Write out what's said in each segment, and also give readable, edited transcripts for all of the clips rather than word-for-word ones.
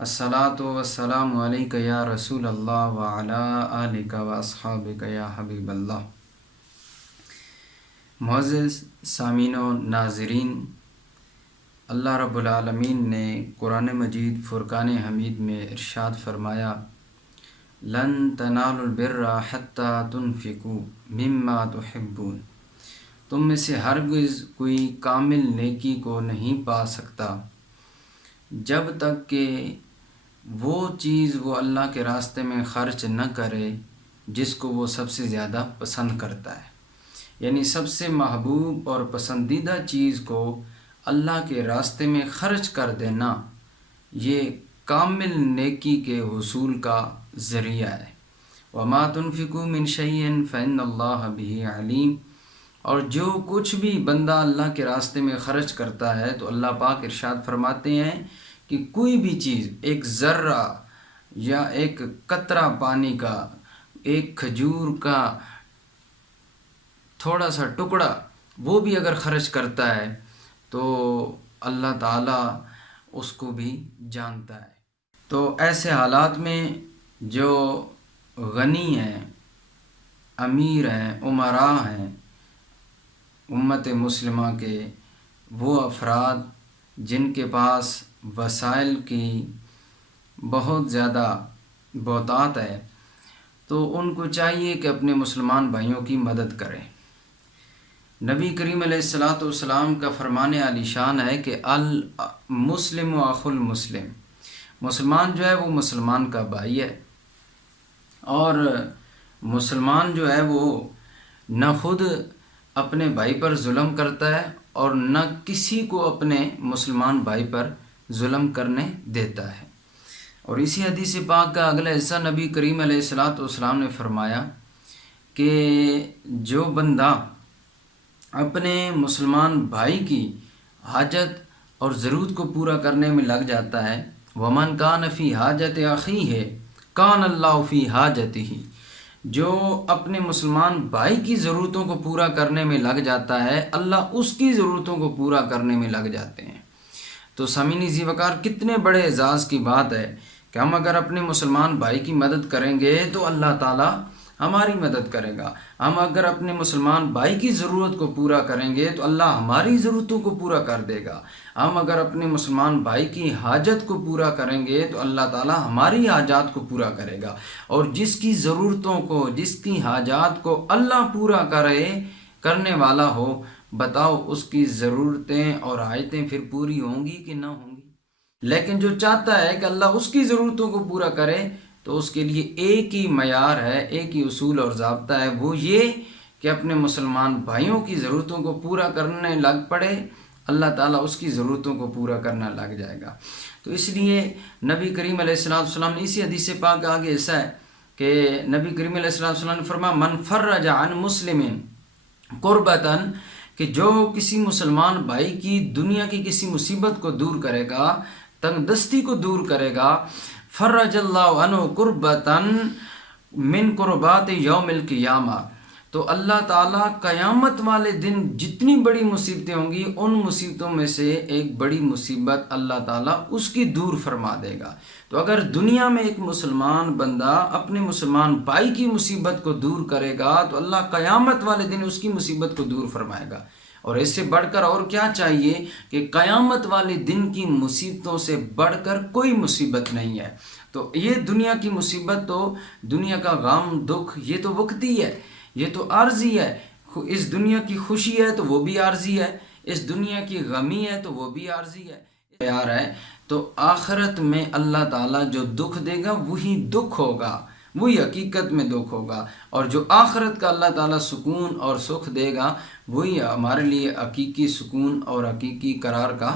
الصلاۃ والسلام علیک یا رسول اللہ وعلی آلک و اصحابک یا حبیب اللہ۔ معزز سامعین و ناظرین، اللہ رب العالمین نے قرآن مجید فرقان حمید میں ارشاد فرمایا، لن تنالوا البر حتی تنفقوا مما تحبون، تم میں سے ہرگز کوئی کامل نیکی کو نہیں پا سکتا جب تک کہ وہ چیز وہ اللہ کے راستے میں خرچ نہ کرے جس کو وہ سب سے زیادہ پسند کرتا ہے۔ یعنی سب سے محبوب اور پسندیدہ چیز کو اللہ کے راستے میں خرچ کر دینا، یہ کامل نیکی کے حصول کا ذریعہ ہے۔ وَمَا تُنْفِقُوا مِنْ شَيْءٍ فَإِنَّ اللَّهَ بِهِ عَلِيمٌ، اور جو کچھ بھی بندہ اللہ کے راستے میں خرچ کرتا ہے تو اللہ پاک ارشاد فرماتے ہیں کہ کوئی بھی چیز، ایک ذرہ یا ایک قطرہ پانی کا، ایک کھجور کا تھوڑا سا ٹکڑا، وہ بھی اگر خرچ کرتا ہے تو اللہ تعالیٰ اس کو بھی جانتا ہے۔ تو ایسے حالات میں جو غنی ہیں، امیر ہیں، امراء ہیں امت مسلمہ کے، وہ افراد جن کے پاس وسائل کی بہت زیادہ بہتات ہے، تو ان کو چاہیے کہ اپنے مسلمان بھائیوں کی مدد کریں۔ نبی کریم علیہ الصلاۃ والسلام کا فرمان عالی شان ہے کہ المسلم اخو المسلم، مسلمان جو ہے وہ مسلمان کا بھائی ہے، اور مسلمان جو ہے وہ نہ خود اپنے بھائی پر ظلم کرتا ہے اور نہ کسی کو اپنے مسلمان بھائی پر ظلم کرنے دیتا ہے۔ اور اسی حدیث پاک کا اگلا حصہ نبی کریم علیہ الصلاۃ والسلام نے فرمایا کہ جو بندہ اپنے مسلمان بھائی کی حاجت اور ضرورت کو پورا کرنے میں لگ جاتا ہے، وَمَنْ كَانَ فِي حَاجَةِ أَخِيهِ كَانَ اللَّهُ فِي حَاجَتِهِ، جو اپنے مسلمان بھائی کی ضرورتوں کو پورا کرنے میں لگ جاتا ہے، اللہ اس کی ضرورتوں کو پورا کرنے میں لگ جاتے ہیں۔ تو سامعین ذی وقار، کتنے بڑے اعزاز کی بات ہے کہ ہم اگر اپنے مسلمان بھائی کی مدد کریں گے تو اللہ تعالیٰ ہماری مدد کرے گا۔ ہم اگر اپنے مسلمان بھائی کی ضرورت کو پورا کریں گے تو اللہ ہماری ضرورتوں کو پورا کر دے گا۔ ہم اگر اپنے مسلمان بھائی کی حاجت کو پورا کریں گے تو اللہ تعالیٰ ہماری حاجات کو پورا کرے گا۔ اور جس کی ضرورتوں کو، جس کی حاجات کو اللہ پورا کرنے والا ہو، بتاؤ اس کی ضرورتیں اور حاجتیں پھر پوری ہوں گی کہ نہ ہوں گی؟ لیکن جو چاہتا ہے کہ اللہ اس کی ضرورتوں کو پورا کرے تو اس کے لیے ایک ہی معیار ہے، ایک ہی اصول اور ضابطہ ہے، وہ یہ کہ اپنے مسلمان بھائیوں کی ضرورتوں کو پورا کرنے لگ پڑے، اللہ تعالیٰ اس کی ضرورتوں کو پورا کرنا لگ جائے گا۔ تو اس لیے نبی کریم علیہ السلام نے اسی حدیث پاک آگے ایسا ہے کہ نبی کریم علیہ السلام نے فرمایا، من فرج عن مسلم قربتاً، کہ جو کسی مسلمان بھائی کی دنیا کی کسی مصیبت کو دور کرے گا، تنگ دستی کو دور کرے گا، فرج اللہ عنہ قربتاً من قربات یوم القیامہ، تو اللہ تعالیٰ قیامت والے دن جتنی بڑی مصیبتیں ہوں گی، ان مصیبتوں میں سے ایک بڑی مصیبت اللہ تعالیٰ اس کی دور فرما دے گا۔ تو اگر دنیا میں ایک مسلمان بندہ اپنے مسلمان بھائی کی مصیبت کو دور کرے گا تو اللہ قیامت والے دن اس کی مصیبت کو دور فرمائے گا۔ اور اس سے بڑھ کر اور کیا چاہیے کہ قیامت والے دن کی مصیبتوں سے بڑھ کر کوئی مصیبت نہیں ہے۔ تو یہ دنیا کی مصیبت، تو دنیا کا غم دکھ، یہ تو وقتی ہے، یہ تو عارضی ہے۔ اس دنیا کی خوشی ہے تو وہ بھی عارضی ہے، اس دنیا کی غمی ہے تو وہ بھی عارضی ہے، پیار ہے۔ تو آخرت میں اللہ تعالیٰ جو دکھ دے گا وہی دکھ ہوگا، وہی حقیقت میں دکھ ہوگا، اور جو آخرت کا اللہ تعالیٰ سکون اور سکھ دے گا وہی ہمارے لیے حقیقی سکون اور حقیقی قرار کا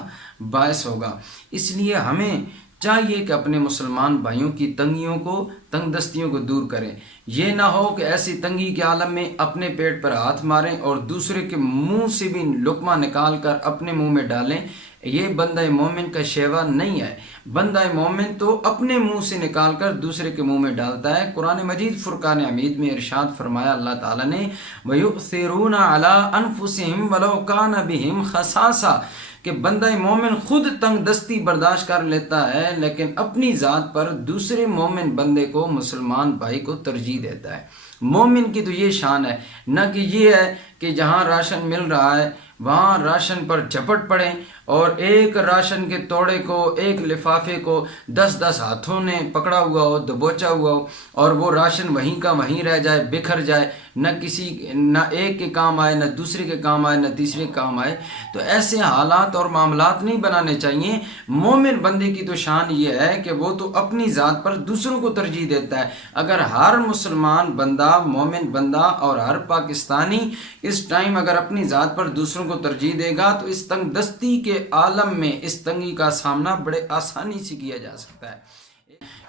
باعث ہوگا۔ اس لیے ہمیں چاہیے کہ اپنے مسلمان بھائیوں کی تنگیوں کو، تنگ دستیوں کو دور کریں۔ یہ نہ ہو کہ ایسی تنگی کے عالم میں اپنے پیٹ پر ہاتھ ماریں اور دوسرے کے منہ سے بھی لقمہ نکال کر اپنے منہ میں ڈالیں۔ یہ بندہ مومن کا شیوا نہیں ہے۔ بندہ مومن تو اپنے منہ سے نکال کر دوسرے کے منہ میں ڈالتا ہے۔ قرآن مجید فرقان حمید میں ارشاد فرمایا اللہ تعالیٰ نے، وَيُؤْثِرُونَ عَلَىٰ أَنفُسِهِمْ وَلَوْ كَانَ بِهِمْ خَصَاصَةٌ، کہ بندہ مومن خود تنگ دستی برداشت کر لیتا ہے لیکن اپنی ذات پر دوسرے مومن بندے کو، مسلمان بھائی کو ترجیح دیتا ہے۔ مومن کی تو یہ شان ہے، نہ کہ یہ ہے کہ جہاں راشن مل رہا ہے وہاں راشن پر جھپٹ پڑیں اور ایک راشن کے توڑے کو، ایک لفافے کو 10 ہاتھوں نے پکڑا ہوا ہو، دبوچا ہوا ہو، اور وہ راشن وہیں کا وہیں رہ جائے، بکھر جائے، نہ ایک کے کام آئے، نہ دوسرے کے کام آئے، نہ تیسرے کے کام آئے۔ تو ایسے حالات اور معاملات نہیں بنانے چاہیے۔ مومن بندے کی تو شان یہ ہے کہ وہ تو اپنی ذات پر دوسروں کو ترجیح دیتا ہے۔ اگر ہر مسلمان بندہ، مومن بندہ اور ہر پاکستانی اس ٹائم اگر اپنی ذات پر دوسروں کو ترجیح دے گا تو اس تنگ دستی کے عالم میں اس تنگی کا سامنا بڑے آسانی سے کیا جا سکتا ہے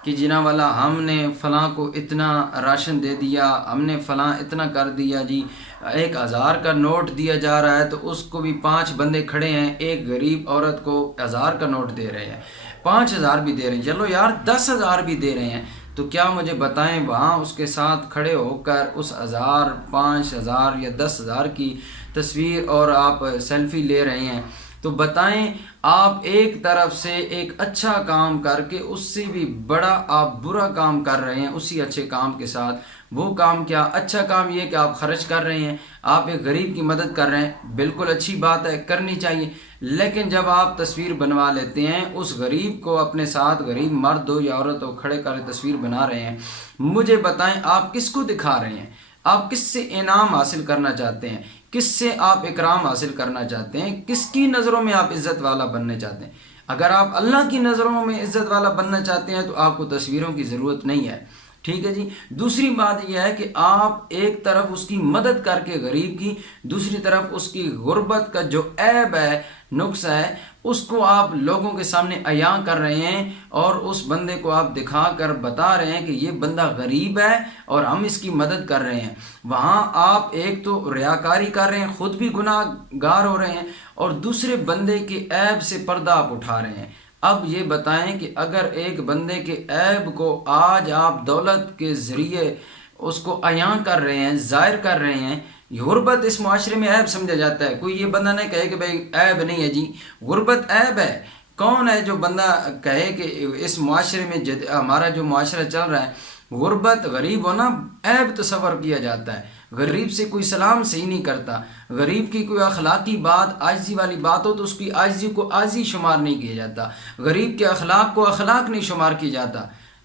کہ جناب والا ہم نے فلاں کو اتنا راشن دے دیا، ہم نے فلاں اتنا کر دیا جی، 1000 کا نوٹ دیا جا رہا ہے تو اس کو بھی 5 بندے کھڑے ہیں، ایک غریب عورت کو 1000 کا نوٹ دے رہے ہیں، 5000 بھی دے رہے ہیں، چلو یار 10,000 بھی دے رہے ہیں، تو کیا مجھے بتائیں وہاں اس کے ساتھ کھڑے ہو کر اس 1000، 5000 یا 10,000 کی تصویر اور آپ سیلفی لے رہے ہیں، تو بتائیں آپ ایک طرف سے ایک اچھا کام کر کے اس سے بھی بڑا آپ برا کام کر رہے ہیں اسی اچھے کام کے ساتھ۔ وہ کام کیا؟ اچھا کام یہ کہ آپ خرچ کر رہے ہیں، آپ ایک غریب کی مدد کر رہے ہیں، بالکل اچھی بات ہے، کرنی چاہیے۔ لیکن جب آپ تصویر بنوا لیتے ہیں، اس غریب کو اپنے ساتھ، غریب مرد ہو یا عورت ہو، کھڑے کر تصویر بنا رہے ہیں، مجھے بتائیں آپ کس کو دکھا رہے ہیں؟ آپ کس سے انعام حاصل کرنا چاہتے ہیں؟ کس سے آپ اکرام حاصل کرنا چاہتے ہیں؟ کس کی نظروں میں آپ عزت والا بننے چاہتے ہیں؟ اگر آپ اللہ کی نظروں میں عزت والا بننا چاہتے ہیں تو آپ کو تصویروں کی ضرورت نہیں ہے، ٹھیک ہے جی۔ دوسری بات یہ ہے کہ آپ ایک طرف اس کی مدد کر کے غریب کی، دوسری طرف اس کی غربت کا جو عیب ہے، نقص ہے، اس کو آپ لوگوں کے سامنے عیاں کر رہے ہیں اور اس بندے کو آپ دکھا کر بتا رہے ہیں کہ یہ بندہ غریب ہے اور ہم اس کی مدد کر رہے ہیں۔ وہاں آپ ایک تو ریاکاری کر رہے ہیں، خود بھی گناہ گار ہو رہے ہیں، اور دوسرے بندے کے عیب سے پردہ آپ اٹھا رہے ہیں۔ اب یہ بتائیں کہ اگر ایک بندے کے عیب کو آج آپ دولت کے ذریعے اس کو عیاں کر رہے ہیں، ظاہر کر رہے ہیں، غربت اس معاشرے میں عیب سمجھا جاتا ہے۔ کوئی یہ بندہ نہیں کہے کہ بھائی عیب نہیں ہے جی، غربت عیب ہے۔ کون ہے جو بندہ کہے کہ اس معاشرے میں ہمارا جو معاشرہ چل رہا ہے، غربت، غریب ہونا عیب تصور کیا جاتا ہے۔ غریب سے کوئی سلام صحیح نہیں کرتا، غریب کی کوئی اخلاقی بات، عاجزی والی بات ہو تو اس کی عاجزی کو عاجزی شمار نہیں کیا جاتا، غریب کے اخلاق کو اخلاق نہیں شمار کیا جاتا۔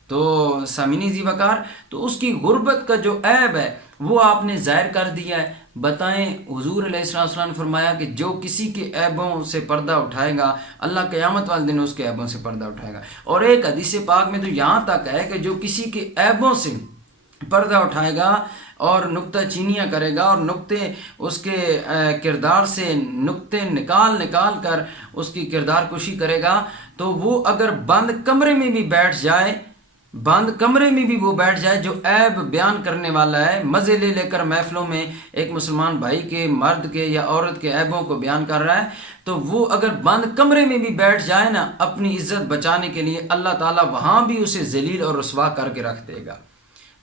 تو سامعین ذی وقار، تو اس کی غربت کا جو عیب ہے وہ آپ نے ظاہر کر دیا ہے۔ بتائیں حضور علیہ السلام نے فرمایا کہ جو کسی کے عیبوں سے پردہ اٹھائے گا، اللہ قیامت والے دن اس کے عیبوں سے پردہ اٹھائے گا۔ اور ایک حدیث پاک میں تو یہاں تک ہے کہ جو کسی کے عیبوں سے پردہ اٹھائے گا اور نکتہ چینیاں کرے گا اور نکتے اس کے کردار سے نکتے نکال کر اس کی کردار کشی کرے گا، تو وہ اگر بند کمرے میں بھی بیٹھ جائے، وہ بیٹھ جائے جو عیب بیان کرنے والا ہے، مزے لے کر محفلوں میں ایک مسلمان بھائی کے، مرد کے یا عورت کے عیبوں کو بیان کر رہا ہے، تو وہ اگر بند کمرے میں بھی بیٹھ جائے نا اپنی عزت بچانے کے لیے، اللہ تعالیٰ وہاں بھی اسے ذلیل اور رسوا کر کے رکھ دے گا۔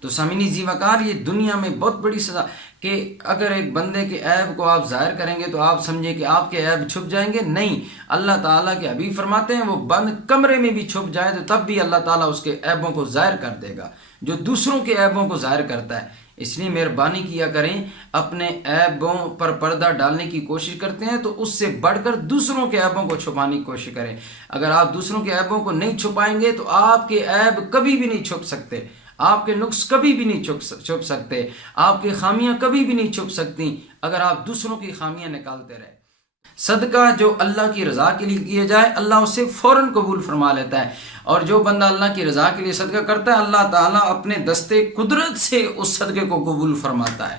تو سامعین ذی وقار، یہ دنیا میں بہت بڑی سزا کہ اگر ایک بندے کے عیب کو آپ ظاہر کریں گے تو آپ سمجھیں کہ آپ کے عیب چھپ جائیں گے، نہیں، اللہ تعالیٰ کے حبیب فرماتے ہیں وہ بند کمرے میں بھی چھپ جائے تو تب بھی اللہ تعالیٰ اس کے عیبوں کو ظاہر کر دے گا، جو دوسروں کے عیبوں کو ظاہر کرتا ہے۔ اس لیے مہربانی کیا کریں، اپنے عیبوں پر پردہ ڈالنے کی کوشش کرتے ہیں تو اس سے بڑھ کر دوسروں کے عیبوں کو چھپانے کی کوشش کریں۔ اگر آپ دوسروں کے عیبوں کو نہیں چھپائیں گے تو آپ کے عیب کبھی بھی نہیں چھپ سکتے، آپ کے نقص کبھی بھی نہیں چھپ سکتے، آپ کی خامیاں کبھی بھی نہیں چھپ سکتی اگر آپ دوسروں کی خامیاں نکالتے رہے۔ صدقہ جو اللہ کی رضا کے لیے کیا جائے، اللہ اسے فوراً قبول فرما لیتا ہے، اور جو بندہ اللہ کی رضا کے لیے صدقہ کرتا ہے، اللہ تعالیٰ اپنے دستے قدرت سے اس صدقے کو قبول فرماتا ہے۔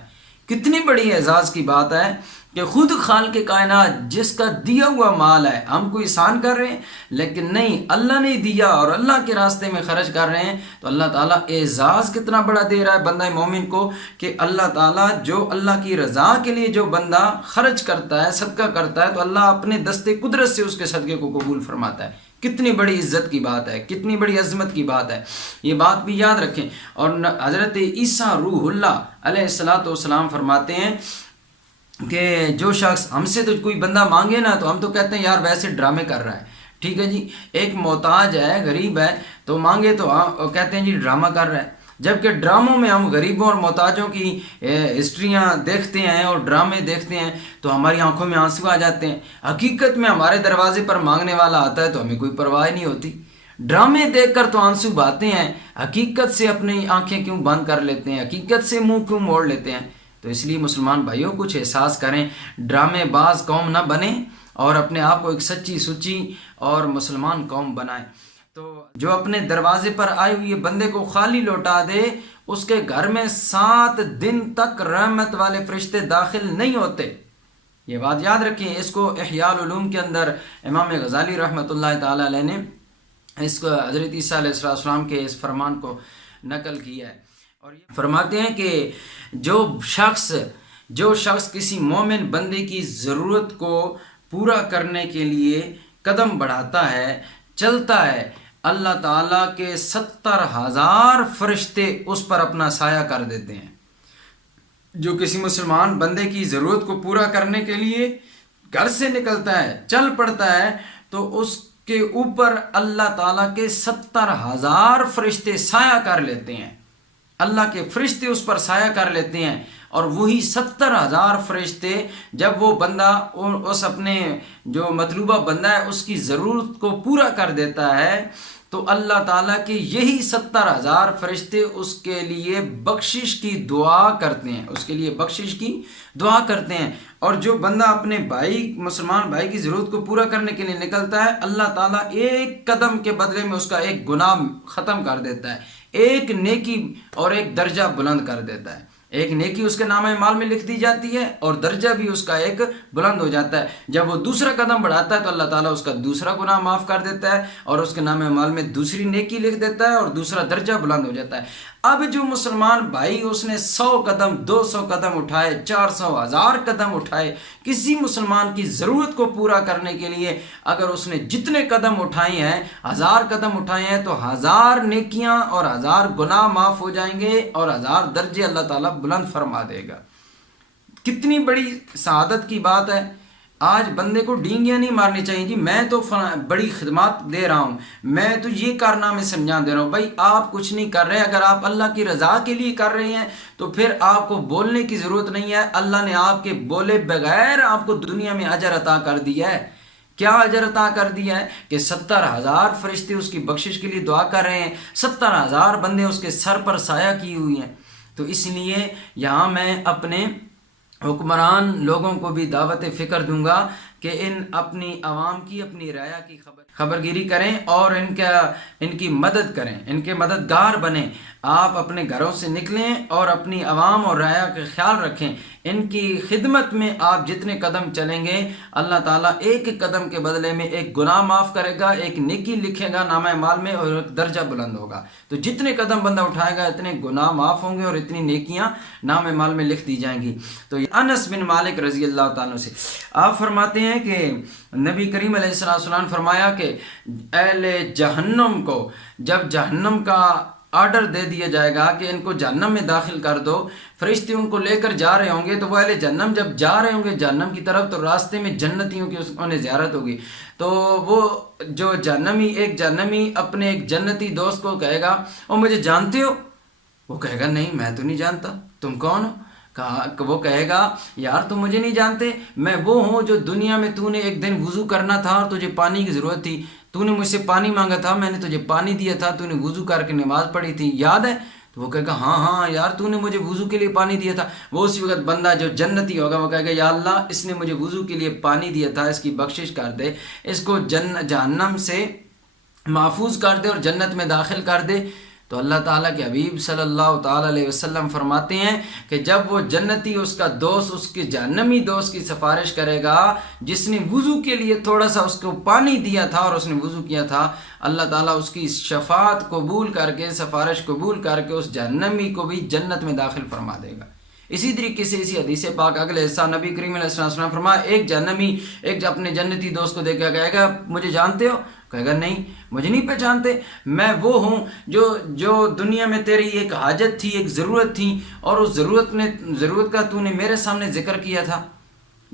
کتنی بڑی اعزاز کی بات ہے کہ خود خالق کائنات جس کا دیا ہوا مال ہے، ہم کو احسان کر رہے ہیں، لیکن نہیں، اللہ نے دیا اور اللہ کے راستے میں خرچ کر رہے ہیں، تو اللہ تعالیٰ اعزاز کتنا بڑا دے رہا ہے بندہ مومن کو کہ اللہ تعالیٰ جو اللہ کی رضا کے لیے جو بندہ خرچ کرتا ہے، صدقہ کرتا ہے، تو اللہ اپنے دستے قدرت سے اس کے صدقے کو قبول فرماتا ہے۔ کتنی بڑی عزت کی بات ہے، کتنی بڑی عظمت کی بات ہے، یہ بات بھی یاد رکھیں۔ اور حضرت عیسیٰ روح اللہ علیہ الصلوۃ والسلام فرماتے ہیں کہ جو شخص ہم سے تو کوئی بندہ مانگے نا تو ہم تو کہتے ہیں یار ویسے ڈرامے کر رہا ہے، ٹھیک ہے جی، ایک محتاج ہے غریب ہے تو مانگے تو کہتے ہیں جی ڈرامہ کر رہا ہے، جبکہ ڈراموں میں ہم غریبوں اور محتاجوں کی ہسٹریاں دیکھتے ہیں اور ڈرامے دیکھتے ہیں تو ہماری آنکھوں میں آنسو آ جاتے ہیں، حقیقت میں ہمارے دروازے پر مانگنے والا آتا ہے تو ہمیں کوئی پرواہ نہیں ہوتی، ڈرامے دیکھ کر تو آنسو بہاتے ہیں، حقیقت سے اپنی آنکھیں کیوں بند کر لیتے ہیں، حقیقت سے منہ کیوں موڑ لیتے ہیں؟ تو اس لیے مسلمان بھائیوں کچھ احساس کریں، ڈرامے باز قوم نہ بنیں اور اپنے آپ کو ایک سچی سچی اور مسلمان قوم بنائیں۔ تو جو اپنے دروازے پر آئے ہوئے بندے کو خالی لوٹا دے اس کے گھر میں 7 دن تک رحمت والے فرشتے داخل نہیں ہوتے، یہ بات یاد رکھیں۔ اس کو احیاء العلوم کے اندر امام غزالی رحمۃ اللہ تعالی علیہ نے اس کو حضرت عیسیٰ علیہ السلام کے اس فرمان کو نقل کیا ہے، اور یہ فرماتے ہیں کہ جو شخص کسی مومن بندے کی ضرورت کو پورا کرنے کے لیے قدم بڑھاتا ہے، چلتا ہے، اللہ تعالیٰ کے 70,000 فرشتے اس پر اپنا سایہ کر دیتے ہیں۔ جو کسی مسلمان بندے کی ضرورت کو پورا کرنے کے لیے گھر سے نکلتا ہے، چل پڑتا ہے، تو اس کے اوپر اللہ تعالیٰ کے 70,000 فرشتے سایہ کر لیتے ہیں، اللہ کے فرشتے اس پر سایہ کر لیتے ہیں، اور وہی 70,000 فرشتے جب وہ بندہ اس اپنے جو مطلوبہ بندہ ہے اس کی ضرورت کو پورا کر دیتا ہے تو اللہ تعالیٰ کے یہی 70,000 فرشتے اس کے لیے بخشش کی دعا کرتے ہیں، اس کے لیے بخشش کی دعا کرتے ہیں۔ اور جو بندہ اپنے مسلمان بھائی کی ضرورت کو پورا کرنے کے لیے نکلتا ہے، اللہ تعالیٰ ایک قدم کے بدلے میں اس کا ایک گناہ ختم کر دیتا ہے، ایک نیکی اور ایک درجہ بلند کر دیتا ہے، ایک نیکی اس کے نامہ اعمال میں لکھ دی جاتی ہے اور درجہ بھی اس کا ایک بلند ہو جاتا ہے۔ جب وہ دوسرا قدم بڑھاتا ہے تو اللہ تعالیٰ اس کا دوسرا گناہ معاف کر دیتا ہے اور اس کے نامہ اعمال میں دوسری نیکی لکھ دیتا ہے اور دوسرا درجہ بلند ہو جاتا ہے۔ اب جو مسلمان بھائی اس نے 100 قدم 200 قدم اٹھائے، 400 1000 قدم اٹھائے کسی مسلمان کی ضرورت کو پورا کرنے کے لیے، اگر اس نے جتنے قدم اٹھائے ہیں 1000 قدم اٹھائے ہیں تو 1000 نیکیاں اور 1000 گناہ معاف ہو جائیں گے اور 1000 درجے اللہ تعالیٰ بلند فرما دے گا۔ کتنی بڑی سعادت کی بات ہے۔ آج بندے کو ڈینگیاں نہیں مارنی چاہیے جی میں تو بڑی خدمات دے رہا ہوں، میں تو یہ کارنامے سے انجام دے رہا ہوں۔ بھائی آپ کچھ نہیں کر رہے، اگر آپ اللہ کی رضا کے لیے کر رہے ہیں تو پھر آپ کو بولنے کی ضرورت نہیں ہے، اللہ نے آپ کے بولے بغیر آپ کو دنیا میں اجر عطا کر دیا ہے۔ کیا اجر عطا کر دیا ہے کہ 70,000 فرشتے اس کی بخشش کے لیے دعا کر رہے ہیں، 70,000 بندے اس کے سر پر سایہ کی ہوئی ہیں۔ تو اس لیے یہاں میں اپنے حکمران لوگوں کو بھی دعوت فکر دوں گا کہ اپنی عوام کی اپنی رعایا کی خبرگیری کریں اور ان کی مدد کریں، ان کے مددگار بنیں۔ آپ اپنے گھروں سے نکلیں اور اپنی عوام اور رعایا کا خیال رکھیں، ان کی خدمت میں آپ جتنے قدم چلیں گے اللہ تعالیٰ ایک ایک قدم کے بدلے میں ایک گناہ معاف کرے گا، ایک نیکی لکھے گا نامہ اعمال میں اور ایک درجہ بلند ہوگا۔ تو جتنے قدم بندہ اٹھائے گا اتنے گناہ معاف ہوں گے اور اتنی نیکیاں نامہ اعمال میں لکھ دی جائیں گی۔ تو انس بن مالک رضی اللہ تعالیٰ سے آپ فرماتے ہیں کہ نبی کریم علیہ السلام نے فرمایا کہ اہل جہنم کو جب جہنم کا آرڈر دے دیا جائے گا کہ ان کو جہنم میں داخل کر دو، فرشتے ان کو لے کر جا رہے ہوں گے تو وہ اہل جہنم جب جا رہے ہوں گے جہنم کی طرف تو راستے میں جنتیوں کی انہیں زیارت ہوگی، تو وہ جو ایک جہنمی اپنے ایک جنتی دوست کو کہے گا او مجھے جانتے ہو؟ وہ کہے گا نہیں میں تو نہیں جانتا، تم کون ہو؟ وہ کہے گا یار تم مجھے نہیں جانتے، میں وہ ہوں جو دنیا میں تو نے ایک دن وضو کرنا تھا اور تجھے پانی کی ضرورت تھی، تو نے مجھ سے پانی مانگا تھا، میں نے تجھے پانی دیا تھا، تو نے وضو کر کے نماز پڑھی تھی، یاد ہے؟ تو وہ کہے گا ہاں یار تو نے مجھے وضو کے لیے پانی دیا تھا۔ وہ اسی وقت بندہ جو جنتی ہوگا وہ کہے گا یا اللہ اس نے مجھے وضو کے لیے پانی دیا تھا، اس کی بخشش کر دے، اس کو جہنم سے محفوظ کر دے اور جنت میں داخل کر دے۔ تو اللہ تعالیٰ کے حبیب صلی اللہ تعالیٰ علیہ وسلم فرماتے ہیں کہ جب وہ جنتی اس کا دوست اس کے جہنمی دوست کی سفارش کرے گا جس نے وضو کے لیے تھوڑا سا اس کو پانی دیا تھا اور اس نے وضو کیا تھا، اللہ تعالیٰ اس کی شفاعت قبول کر کے سفارش قبول کر کے اس جہنمی کو بھی جنت میں داخل فرما دے گا۔ اسی طریقے سے اسی حدیث پاک اگلے حصہ نبی کریم علیہ السلام فرمایا ایک جہنمی ایک اپنے جنتی دوست کو دیکھ کے کہے گا مجھے جانتے ہو؟ کہے گا نہیں مجھے نہیں پہچانتے، میں وہ ہوں جو دنیا میں تیری ایک حاجت تھی، ایک ضرورت تھی اور اس ضرورت کا تو نے میرے سامنے ذکر کیا تھا،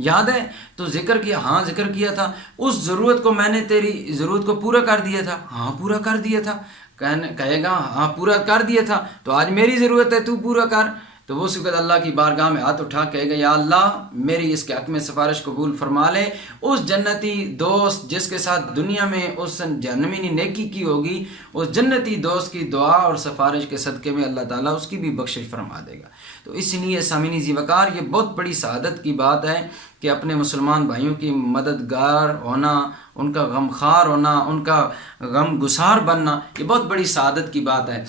یاد ہے تو ذکر کیا، ہاں ذکر کیا تھا، اس ضرورت کو میں نے تیری ضرورت کو پورا کر دیا تھا، ہاں پورا کر دیا تھا، کہے گا ہاں پورا کر دیا تھا، تو آج میری ضرورت ہے تو پورا کر. تو وہ سکت اللہ کی بارگاہ میں ہاتھ اٹھا کہے گا یا اللہ میری اس کے حق میں سفارش قبول فرما لے. اس جنتی دوست جس کے ساتھ دنیا میں اس جہنمی نے نیکی کی ہوگی، اس جنتی دوست کی دعا اور سفارش کے صدقے میں اللہ تعالیٰ اس کی بھی بخشش فرما دے گا. تو اس لیے سامعین ذی وقار یہ بہت بڑی سعادت کی بات ہے کہ اپنے مسلمان بھائیوں کی مددگار ہونا، ان کا غمخوار ہونا، ان کا غم گسار بننا، یہ بہت بڑی سعادت کی بات ہے.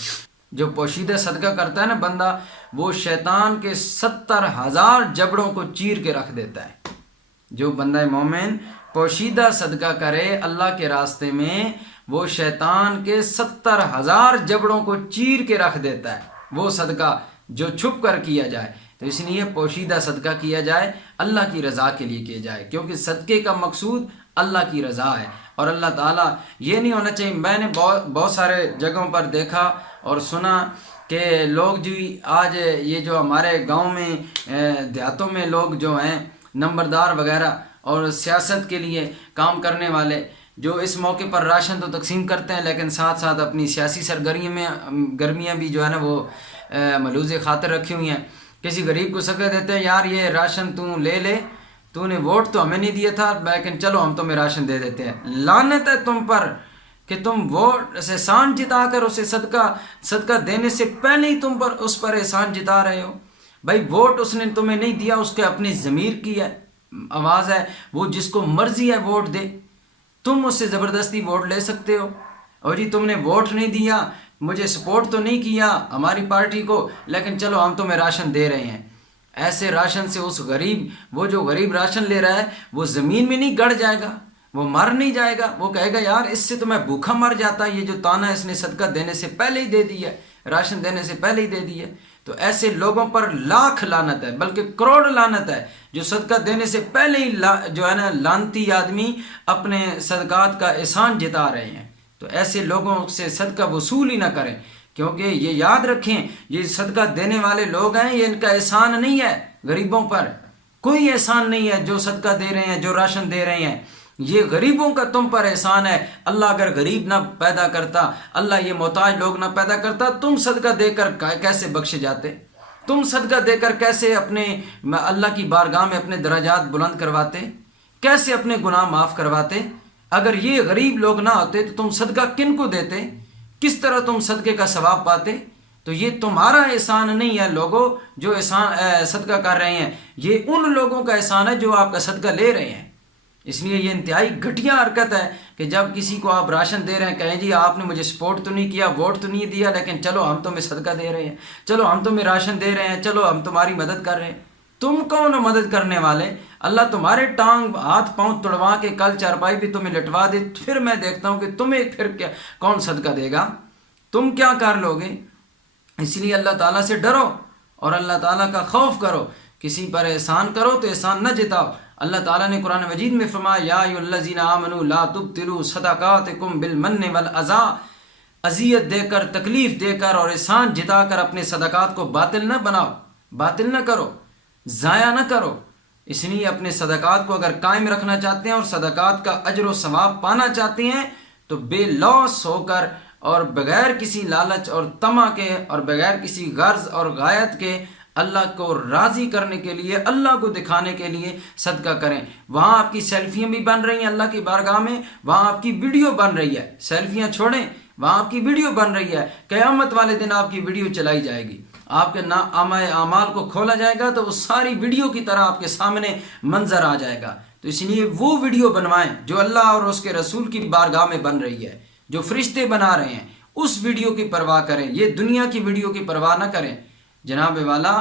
جو پوشیدہ صدقہ کرتا ہے نا بندہ، وہ شیطان کے 70,000 جبڑوں کو چیر کے رکھ دیتا ہے. جو بندہ مومن پوشیدہ صدقہ کرے اللہ کے راستے میں، وہ شیطان کے 70,000 جبڑوں کو چیر کے رکھ دیتا ہے. وہ صدقہ جو چھپ کر کیا جائے، تو اس لیے پوشیدہ صدقہ کیا جائے، اللہ کی رضا کے لیے کیا جائے، کیونکہ صدقے کا مقصود اللہ کی رضا ہے. اور اللہ تعالیٰ یہ نہیں ہونا چاہیے. میں نے بہت سارے جگہوں پر دیکھا اور سنا کہ لوگ جو آج یہ جو ہمارے گاؤں میں دیہاتوں میں لوگ جو ہیں نمبردار وغیرہ اور سیاست کے لیے کام کرنے والے، جو اس موقع پر راشن تو تقسیم کرتے ہیں لیکن ساتھ ساتھ اپنی سیاسی گرمیاں بھی جو ہے نا وہ ملوث خاطر رکھی ہوئی ہیں. کسی غریب کو صدقہ دیتے ہیں، یار یہ راشن تو لے لے، تو نے ووٹ تو ہمیں نہیں دیا تھا لیکن چلو ہم تمہیں راشن دے دیتے ہیں. لعنت ہے تم پر کہ تم ووٹ سے احسان جتا کر اسے صدقہ دینے سے پہلے ہی تم پر اس پر احسان جتا رہے ہو. بھائی ووٹ اس نے تمہیں نہیں دیا، اس کے اپنی ضمیر کی ہے آواز ہے، وہ جس کو مرضی ہے ووٹ دے. تم اس سے زبردستی ووٹ لے سکتے ہو، اور جی تم نے ووٹ نہیں دیا، مجھے سپورٹ تو نہیں کیا ہماری پارٹی کو، لیکن چلو ہم تمہیں راشن دے رہے ہیں. ایسے راشن سے اس غریب، وہ جو غریب راشن لے رہا ہے وہ زمین میں نہیں گڑ جائے گا، وہ مر نہیں جائے گا. وہ کہے گا یار اس سے تو میں بھوکا مر جاتا، یہ جو تانا اس نے صدقہ دینے سے پہلے ہی دے دی ہے، راشن دینے سے پہلے ہی دے دی ہے. تو ایسے لوگوں پر لاکھ لعنت ہے، بلکہ کروڑ لعنت ہے، جو صدقہ دینے سے پہلے ہی جو ہے نا لعنتی آدمی اپنے صدقات کا احسان جتا رہے ہیں. تو ایسے لوگوں سے صدقہ وصول ہی نہ کریں، کیونکہ یہ یاد رکھیں یہ صدقہ دینے والے لوگ ہیں، یہ ان کا احسان نہیں ہے. غریبوں پر کوئی احسان نہیں ہے. جو صدقہ دے رہے ہیں، جو راشن دے رہے ہیں، یہ غریبوں کا تم پر احسان ہے. اللہ اگر غریب نہ پیدا کرتا، اللہ یہ محتاج لوگ نہ پیدا کرتا، تم صدقہ دے کر کیسے بخشے جاتے؟ تم صدقہ دے کر کیسے اپنے اللہ کی بارگاہ میں اپنے درجات بلند کرواتے؟ کیسے اپنے گناہ معاف کرواتے؟ اگر یہ غریب لوگ نہ ہوتے تو تم صدقہ کن کو دیتے؟ کس طرح تم صدقے کا ثواب پاتے؟ تو یہ تمہارا احسان نہیں ہے لوگوں جو صدقہ کر رہے ہیں، یہ ان لوگوں کا احسان ہے جو آپ کا صدقہ لے رہے ہیں. اس لیے یہ انتہائی گھٹیا حرکت ہے کہ جب کسی کو آپ راشن دے رہے ہیں کہیں جی آپ نے مجھے سپورٹ تو نہیں کیا، ووٹ تو نہیں دیا، لیکن چلو ہم تمہیں صدقہ دے رہے ہیں، چلو ہم تمہیں راشن دے رہے ہیں، چلو ہم تمہاری مدد کر رہے ہیں. تم کون ہو مدد کرنے والے؟ اللہ تمہارے ٹانگ ہاتھ پاؤں توڑوا کے کل چارپائی بھی تمہیں لٹوا دے، پھر میں دیکھتا ہوں کہ تمہیں پھر کیا کون صدقہ دے گا، تم کیا کر لو گے. اس لیے اللہ تعالیٰ سے ڈرو اور اللہ تعالیٰ کا خوف کرو. کسی پر احسان کرو تو احسان نہ جتاؤ. اللہ تعالیٰ نے قرآن مجید میں فرمایا یا ایھا الذین آمنوا لا تبطلوا صدقاتکم بالمن والاذی، اذیت دے کر، تکلیف دے کر اور احسان جتا کر اپنے صدقات کو باطل نہ بناؤ، باطل نہ کرو، ضائع نہ کرو. اس لیے اپنے صدقات کو اگر قائم رکھنا چاہتے ہیں اور صدقات کا اجر و ثواب پانا چاہتے ہیں تو بے لوث ہو کر اور بغیر کسی لالچ اور طمع کے اور بغیر کسی غرض اور غایت کے اللہ کو راضی کرنے کے لیے، اللہ کو دکھانے کے لیے صدقہ کریں. وہاں آپ کی سیلفیاں بھی بن رہی ہیں اللہ کی بارگاہ میں، وہاں آپ کی ویڈیو بن رہی ہے، سیلفیاں چھوڑیں، وہاں آپ کی ویڈیو بن رہی ہے. قیامت والے دن آپ کی ویڈیو چلائی جائے گی، آپ کے اعمال کو کھولا جائے گا تو وہ ساری ویڈیو کی طرح آپ کے سامنے منظر آ جائے گا. تو اس لیے وہ ویڈیو بنوائیں جو اللہ اور اس کے رسول کی بارگاہ میں بن رہی ہے، جو فرشتے بنا رہے ہیں، اس ویڈیو کی پرواہ کریں. یہ دنیا کی ویڈیو کی پرواہ نہ کریں. جناب والا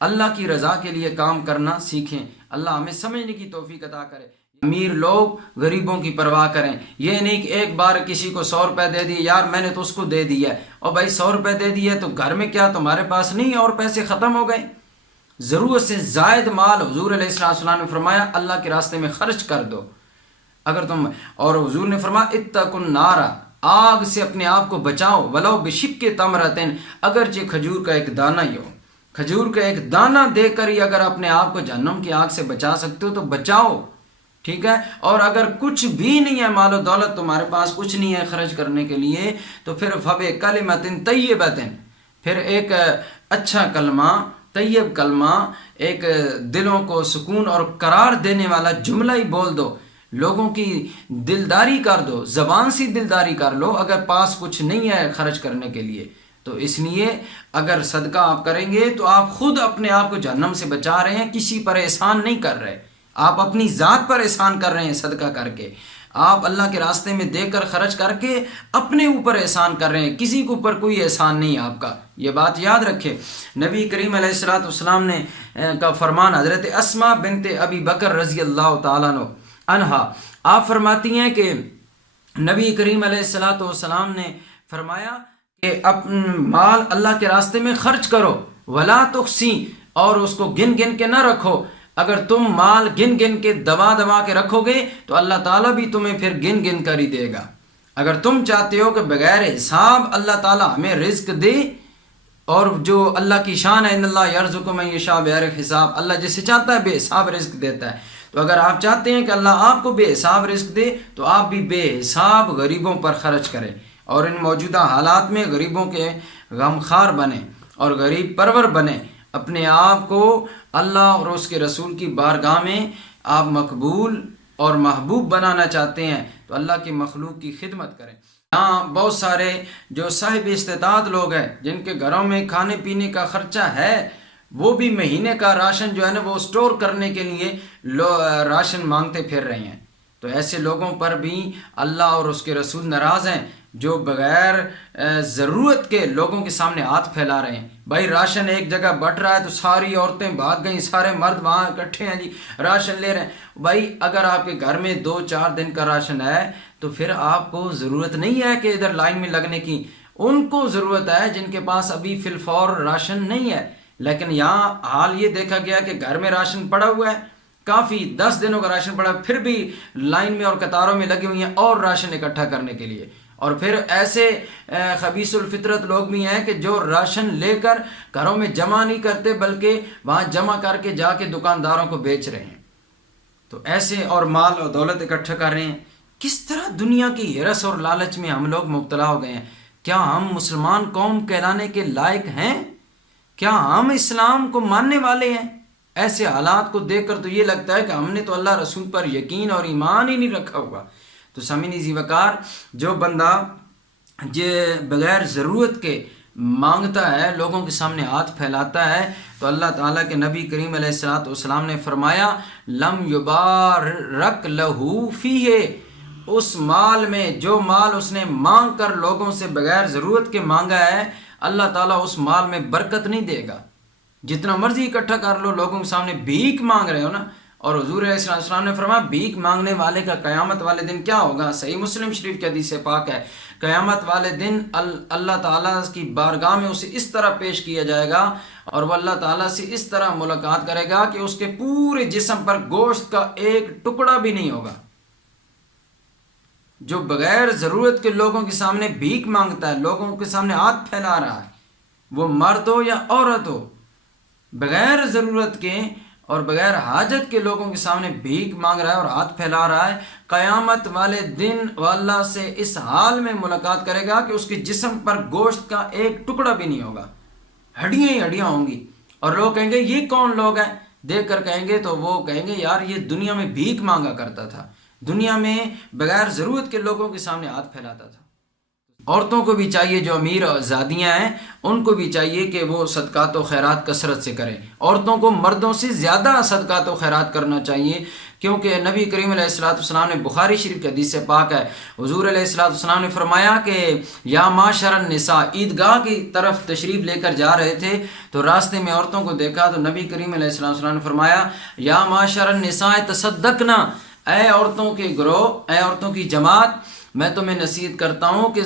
اللہ کی رضا کے لیے کام کرنا سیکھیں. اللہ ہمیں سمجھنے کی توفیق عطا کرے. امیر لوگ غریبوں کی پرواہ کریں. یہ نہیں کہ ایک بار کسی کو 100 روپے دے دیے، یار میں نے تو اس کو دے دیا ہے، اور بھائی 100 روپے دے دیے تو گھر میں کیا تمہارے پاس نہیں اور پیسے ختم ہو گئے؟ ضرورت سے زائد مال حضور علیہ السلام نے فرمایا اللہ کے راستے میں خرچ کر دو. اگر تم، اور حضور نے فرمایا اتقوا النار، آگ سے اپنے آپ کو بچاؤ، ولو بشق تمرۃ، اگرچہ کھجور کا ایک دانہ ہی ہو. کھجور کا ایک دانہ دے کر ہی اگر اپنے آپ کو جہنم کی آگ سے بچا سکتے ہو تو بچاؤ، ٹھیک ہے؟ اور اگر کچھ بھی نہیں ہے، مال و دولت تمہارے پاس کچھ نہیں ہے خرچ کرنے کے لیے، تو پھر فَبِكَلِمَةٍ طَيِّبَةٍ، پھر ایک اچھا کلمہ، طیب کلمہ، ایک دلوں کو سکون اور قرار دینے والا جملہ ہی بول دو، لوگوں کی دلداری کر دو، زبان سے دلداری کر لو اگر پاس کچھ نہیں ہے خرچ کرنے کے لیے۔ تو اس لیے اگر صدقہ آپ کریں گے تو آپ خود اپنے آپ کو جہنم سے بچا رہے ہیں، کسی پر احسان نہیں کر رہے، آپ اپنی ذات پر احسان کر رہے ہیں صدقہ کر کے، آپ اللہ کے راستے میں دے کر خرچ کر کے اپنے اوپر احسان کر رہے ہیں، کسی کے اوپر کوئی احسان نہیں آپ کا، یہ بات یاد رکھے۔ نبی کریم علیہ السلام نے کا فرمان، حضرت اسماء بنت ابی بکر رضی اللہ تعالیٰ عنہا آپ فرماتی ہیں کہ نبی کریم علیہ السلام نے فرمایا کہ مال اللہ کے راستے میں خرچ کرو، ولا تخسی، اور اس کو گن گن کے نہ رکھو، اگر تم مال گن گن کے دبا دبا کے رکھو گے تو اللہ تعالیٰ بھی تمہیں پھر گن گن کر ہی دے گا۔ اگر تم چاہتے ہو کہ بغیر حساب اللہ تعالیٰ ہمیں رزق دے، اور جو اللہ کی شان ہے ان اللہ یرزق من یشاء بغیر حساب، اللہ جسے چاہتا ہے بے حساب رزق دیتا ہے، تو اگر آپ چاہتے ہیں کہ اللہ آپ کو بے حساب رزق دے تو آپ بھی بے حساب غریبوں پر خرچ کریں، اور ان موجودہ حالات میں غریبوں کے غمخوار بنیں اور غریب پرور بنیں، اپنے آپ کو اللہ اور اس کے رسول کی بارگاہ میں آپ مقبول اور محبوب بنانا چاہتے ہیں تو اللہ کی مخلوق کی خدمت کریں۔ یہاں بہت سارے جو صاحب استطاعت لوگ ہیں جن کے گھروں میں کھانے پینے کا خرچہ ہے، وہ بھی مہینے کا راشن جو ہے نا وہ سٹور کرنے کے لیے راشن مانگتے پھر رہے ہیں، تو ایسے لوگوں پر بھی اللہ اور اس کے رسول ناراض ہیں جو بغیر ضرورت کے لوگوں کے سامنے ہاتھ پھیلا رہے ہیں۔ بھائی راشن ایک جگہ بٹ رہا ہے تو ساری عورتیں بھاگ گئیں، سارے مرد وہاں اکٹھے ہیں جی راشن لے رہے ہیں۔ بھائی اگر آپ کے گھر میں 2-4 دن کا راشن ہے تو پھر آپ کو ضرورت نہیں ہے کہ ادھر لائن میں لگنے کی، ان کو ضرورت ہے جن کے پاس ابھی فی الفور راشن نہیں ہے۔ لیکن یہاں حال یہ دیکھا گیا کہ گھر میں راشن پڑا ہوا ہے، کافی 10 دنوں کا راشن پڑا، پھر بھی لائن میں اور قطاروں میں لگے ہوئی ہیں اور راشن اکٹھا کرنے کے لیے۔ اور پھر ایسے خبیث الفطرت لوگ بھی ہیں کہ جو راشن لے کر گھروں میں جمع نہیں کرتے بلکہ وہاں جمع کر کے جا کے دکانداروں کو بیچ رہے ہیں، تو ایسے اور مال اور دولت اکٹھا کر رہے ہیں۔ کس طرح دنیا کی ہرس اور لالچ میں ہم لوگ مبتلا ہو گئے ہیں؟ کیا ہم مسلمان قوم کہلانے کے لائق ہیں؟ کیا ہم اسلام کو ماننے والے ہیں؟ ایسے حالات کو دیکھ کر تو یہ لگتا ہے کہ ہم نے تو اللہ رسول پر یقین اور ایمان ہی نہیں رکھا ہوا۔ تو سامعین ذی وقار، جو بندہ بغیر ضرورت کے مانگتا ہے، لوگوں کے سامنے ہاتھ پھیلاتا ہے، تو اللہ تعالیٰ کے نبی کریم علیہ السلام نے فرمایا لم یبارک لہو فیہ، اس مال میں جو مال اس نے مانگ کر لوگوں سے بغیر ضرورت کے مانگا ہے، اللہ تعالیٰ اس مال میں برکت نہیں دے گا۔ جتنا مرضی اکٹھا کر لو، لوگوں کے سامنے بھیک مانگ رہے ہو نا، اور حضور علیہ السلام نے فرمایا بھیک مانگنے والے کا قیامت والے دن کیا ہوگا؟ صحیح مسلم شریف کی حدیث پاک ہے، قیامت والے دن اللہ تعالیٰ کی بارگاہ میں اسے اس طرح پیش کیا جائے گا اور وہ اللہ تعالیٰ سے اس طرح ملاقات کرے گا کہ اس کے پورے جسم پر گوشت کا ایک ٹکڑا بھی نہیں ہوگا۔ جو بغیر ضرورت کے لوگوں کے سامنے بھیک مانگتا ہے، لوگوں کے سامنے ہاتھ پھیلا رہا ہے، وہ مرد ہو یا عورت ہو، بغیر ضرورت کے اور بغیر حاجت کے لوگوں کے سامنے بھیک مانگ رہا ہے اور ہاتھ پھیلا رہا ہے، قیامت والے دن وہ اللہ سے اس حال میں ملاقات کرے گا کہ اس کے جسم پر گوشت کا ایک ٹکڑا بھی نہیں ہوگا، ہڈیاں ہی ہڈیاں ہوں گی، اور لوگ کہیں گے یہ کون لوگ ہیں؟ دیکھ کر کہیں گے تو وہ کہیں گے یار یہ دنیا میں بھیک مانگا کرتا تھا، دنیا میں بغیر ضرورت کے لوگوں کے سامنے ہاتھ پھیلاتا تھا۔ عورتوں کو بھی چاہیے، جو امیر آزادیاں ہیں ان کو بھی چاہیے کہ وہ صدقات و خیرات کثرت سے کریں۔ عورتوں کو مردوں سے زیادہ صدقات و خیرات کرنا چاہیے، کیونکہ نبی کریم علیہ السلام نے بخاری شریف کی حدیث سے پاک ہے، حضور علیہ السلام نے فرمایا کہ یا معاشر النساء، عیدگاہ کی طرف تشریف لے کر جا رہے تھے تو راستے میں عورتوں کو دیکھا تو نبی کریم علیہ السلام نے فرمایا یا معاشر النساء تصدقنا، اے عورتوں کے گروہ، اے عورتوں کی جماعت، میں تمہیں نصیحت کرتا ہوں کہ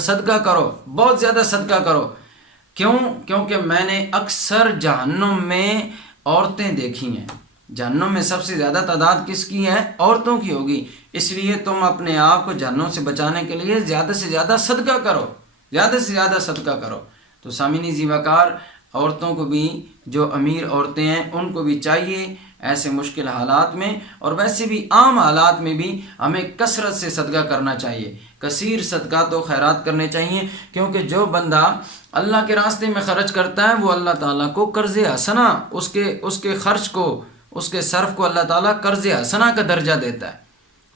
صدقہ کرو، بہت زیادہ صدقہ کرو۔ کیوں؟ کیونکہ میں نے اکثر جہنم میں عورتیں دیکھی ہیں، جہنم میں سب سے زیادہ تعداد کس کی ہے؟ عورتوں کی ہوگی، اس لیے تم اپنے آپ کو جہنم سے بچانے کے لیے زیادہ سے زیادہ صدقہ کرو، زیادہ سے زیادہ صدقہ کرو۔ تو سامعین ذی وقار، عورتوں کو بھی، جو امیر عورتیں ہیں ان کو بھی چاہیے ایسے مشکل حالات میں اور ویسے بھی عام حالات میں بھی ہمیں کثرت سے صدقہ کرنا چاہیے، کثیر صدقات و خیرات کرنے چاہیے، کیونکہ جو بندہ اللہ کے راستے میں خرچ کرتا ہے وہ اللہ تعالیٰ کو قرض حسنہ، اس کے خرچ کو، اس کے صرف کو اللہ تعالیٰ قرض حسنہ کا درجہ دیتا ہے۔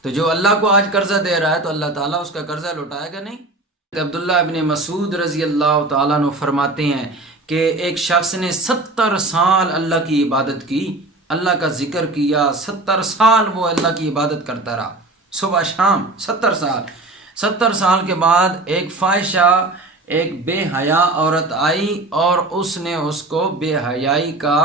تو جو اللہ کو آج قرضہ دے رہا ہے تو اللہ تعالیٰ اس کا قرضہ لوٹائے گا نہیں۔ عبداللہ ابن مسعود رضی اللہ تعالیٰ عنہ فرماتے ہیں کہ ایک شخص نے 70 سال اللہ کی عبادت کی، اللہ کا ذکر کیا، 70 سال وہ اللہ کی عبادت کرتا رہا، صبح شام 70 سال۔ 70 سال کے بعد ایک فاحشہ، ایک بے حیا عورت آئی اور اس نے اس کو بے حیائی کا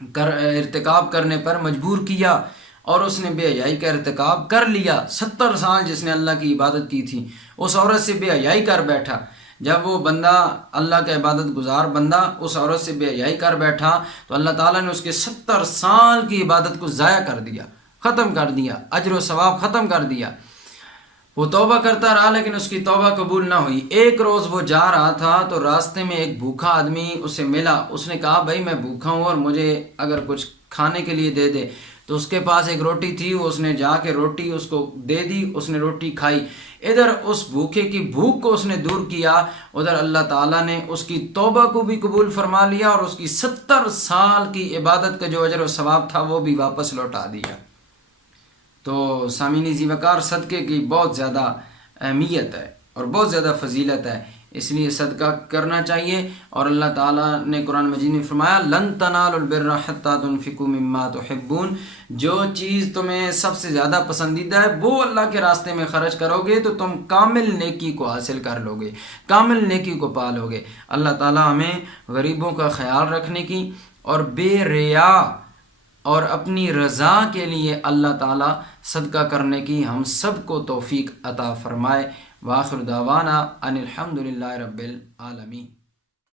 ارتکاب کرنے پر مجبور کیا اور اس نے بے حیائی کا ارتکاب کر لیا۔ 70 سال جس نے اللہ کی عبادت کی تھی اس عورت سے بے حیائی کر بیٹھا۔ جب وہ بندہ اللہ کا عبادت گزار بندہ اس عورت سے بے حیائی کر بیٹھا تو اللہ تعالیٰ نے اس کے 70 سال کی عبادت کو ضائع کر دیا، ختم کر دیا، اجر و ثواب ختم کر دیا۔ وہ توبہ کرتا رہا لیکن اس کی توبہ قبول نہ ہوئی۔ ایک روز وہ جا رہا تھا تو راستے میں ایک بھوکا آدمی اسے ملا۔ اس نے کہا بھائی میں بھوکا ہوں اور مجھے اگر کچھ کھانے کے لیے دے دے۔ تو اس کے پاس ایک روٹی تھی، اس نے جا کے روٹی اس کو دے دی، اس نے روٹی کھائی۔ ادھر اس بھوکے کی بھوک کو اس نے دور کیا، ادھر اللہ تعالیٰ نے اس کی توبہ کو بھی قبول فرما لیا اور اس کی 70 سال کی عبادت کا جو اجر و ثواب تھا وہ بھی واپس لوٹا دیا۔ تو سامعین ذی وقار صدقے کی بہت زیادہ اہمیت ہے اور بہت زیادہ فضیلت ہے، اس لیے صدقہ کرنا چاہیے۔ اور اللہ تعالیٰ نے قرآن مجید میں فرمایا لن تنالوا البر حتی تنفقوا مما تحبون، جو چیز تمہیں سب سے زیادہ پسندیدہ ہے وہ اللہ کے راستے میں خرچ کرو گے تو تم کامل نیکی کو حاصل کر لو گے، کامل نیکی کو پا لو گے۔ اللہ تعالیٰ ہمیں غریبوں کا خیال رکھنے کی اور بے ریا اور اپنی رضا کے لیے اللہ تعالیٰ صدقہ کرنے کی ہم سب کو توفیق عطا فرمائے۔ وآخر دعوانا ان الحمد للہ رب العالمین۔